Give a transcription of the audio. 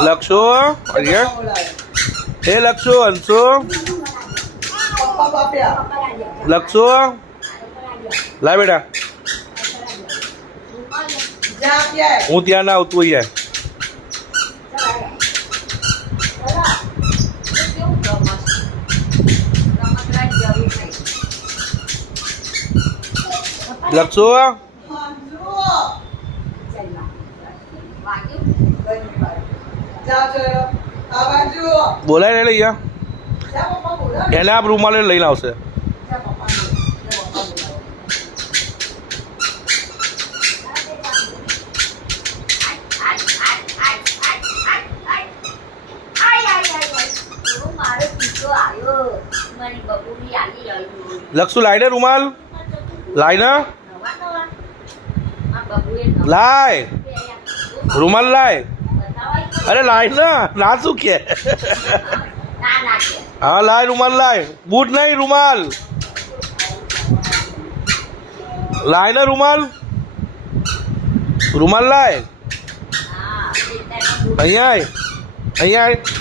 લક્ષો એ લક્ષો અંશો લક્ષો લાય બેટા હું ત્યાં ના આવતું યાર લક્ષો બોલાય ને લઈ એને આ રૂમાલ લઈને આવશે લક્ષુ લાય ને રૂમાલ લાય ને લાય રૂમાલ લાય અરે લાય ના શું કે હા લાય રૂમાલ લાય બૂટ નહીં રૂમાલ લાય ને રૂમાલ રૂમાલ લાય અહીંયા અહીંયા